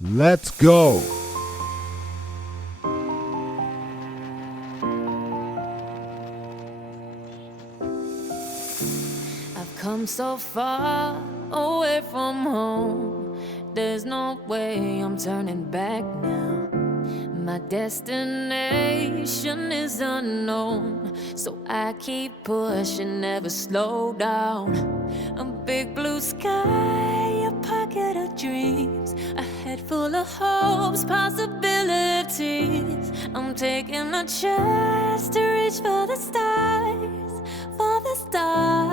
Let's go! I've come so far away from home. There's no way I'm turning back now. My destination is unknown, so I keep pushing, never slow down. A big blue sky, a pocket of dreams, a head full of hopes, possibilities. I'm taking a chance to reach for the stars, for the stars.